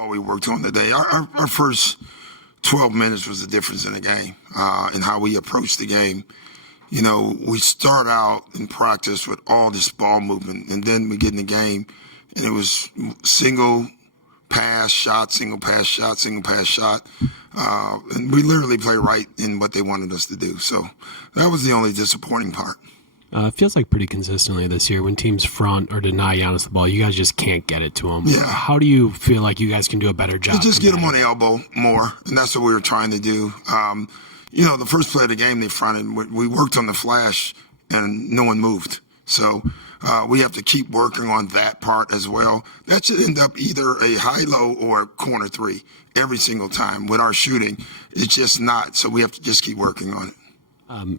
all we worked on today. Our first 12 minutes was the difference in the game and how we approached the game. You know, we start out in practice with all this ball movement, and then we get in the game, and it was single pass, shot, single pass, shot, single pass, shot. And we literally play right in what they wanted us to do. So that was the only disappointing part. It feels like pretty consistently this year when teams front or deny Giannis the ball, you guys just can't get it to him. Yeah. How do you feel like you guys can do a better job? Just get him on the elbow more, and that's what we were trying to do. You know, the first play of the game they fronted, we worked on the flash, and no one moved. So we have to keep working on that part as well. That should end up either a high-low or a corner three every single time. With our shooting, it's just not. So we have to just keep working on it.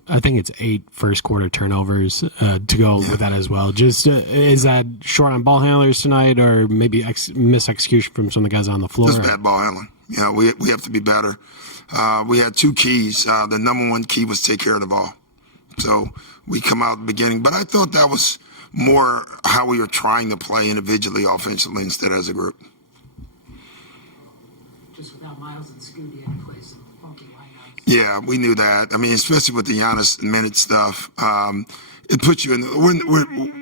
I think it's 8 first-quarter turnovers to go with that as well. Just is that short on ball handlers tonight, or maybe mis-execution from some of the guys on the floor? Just bad ball handling. You know, we have to be better. We had 2 keys. The number one key was take care of the ball. So we come out at the beginning. But I thought that was more how we were trying to play individually, offensively, instead of as a group. Just without Miles and Scoot, you had to play some funky lineups. Yeah, we knew that. I mean, especially with the Giannis minute stuff, it puts you in.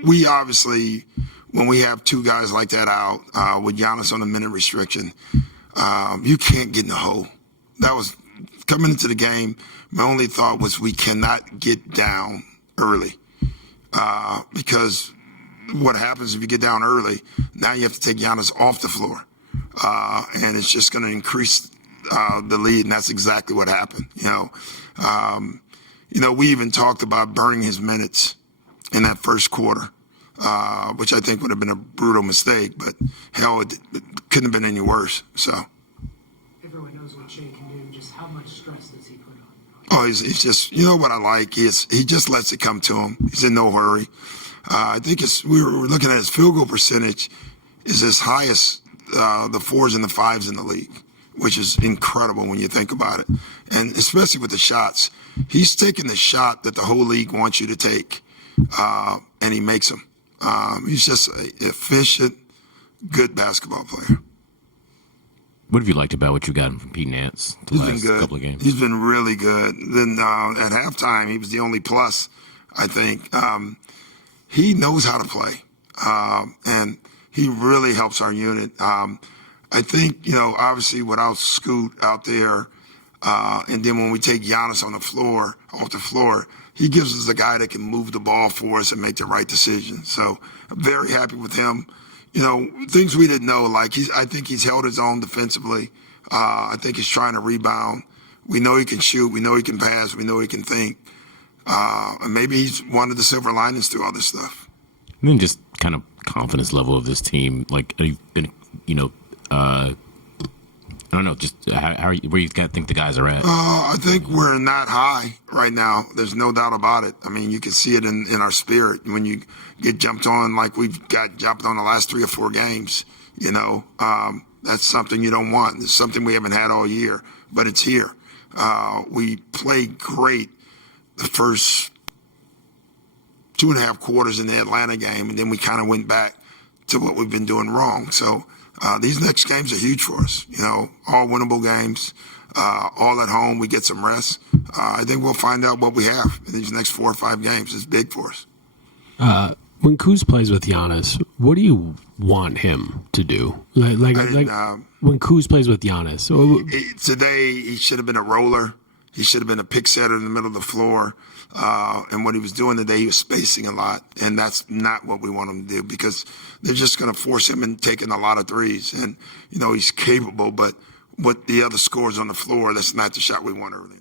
We obviously, when we have 2 guys like that out with Giannis on a minute restriction, you can't get in the hole. That was coming into the game. My only thought was we cannot get down early because what happens if you get down early? Now you have to take Giannis off the floor, and it's just going to increase the lead, and that's exactly what happened. You know, we even talked about burning his minutes in that first quarter, which I think would have been a brutal mistake. But hell, it couldn't have been any worse. So. Everyone knows what Shea can do. Just how much stress does he put on? Oh, he's just, you know what I like? He just lets it come to him. He's in no hurry. I think we were looking at his field goal percentage is as high as the 4s and the 5s in the league, which is incredible when you think about it. And especially with the shots. He's taking the shot that the whole league wants you to take, and he makes them. He's just an efficient, good basketball player. What have you liked about what you got from Pete Nance the last couple of games? He's been really good. Then at halftime, he was the only plus, I think. He knows how to play, and he really helps our unit. I think, you know, obviously without Scoot out there, and then when we take Giannis on the floor, off the floor, he gives us a guy that can move the ball for us and make the right decision. So I'm very happy with him. You know, things we didn't know, like I think he's held his own defensively. I think he's trying to rebound. We know he can shoot. We know he can pass. We know he can think. And maybe he's one of the silver linings to all this stuff. And then just kind of confidence level of this team. Like, you've been, you know, I don't know, just where you think the guys are at? I think we're not high right now. There's no doubt about it. I mean, you can see it in our spirit when you get jumped on like we've got jumped on the last 3 or 4 games. You know, that's something you don't want. It's something we haven't had all year, but it's here. We played great the first 2.5 quarters in the Atlanta game, and then we kind of went back to what we've been doing wrong. So these next games are huge for us. You know, all winnable games, all at home. We get some rest. I think we'll find out what we have in these next 4 or 5 games. It's big for us. When Kuz plays with Giannis, what do you want him to do? Like when Kuz plays with Giannis. Today, he should have been a roller. He should have been a pick setter in the middle of the floor. And what he was doing today, he was spacing a lot. And that's not what we want him to do because they're just going to force him into taking a lot of threes. And, you know, he's capable, but with the other scores on the floor, that's not the shot we want early.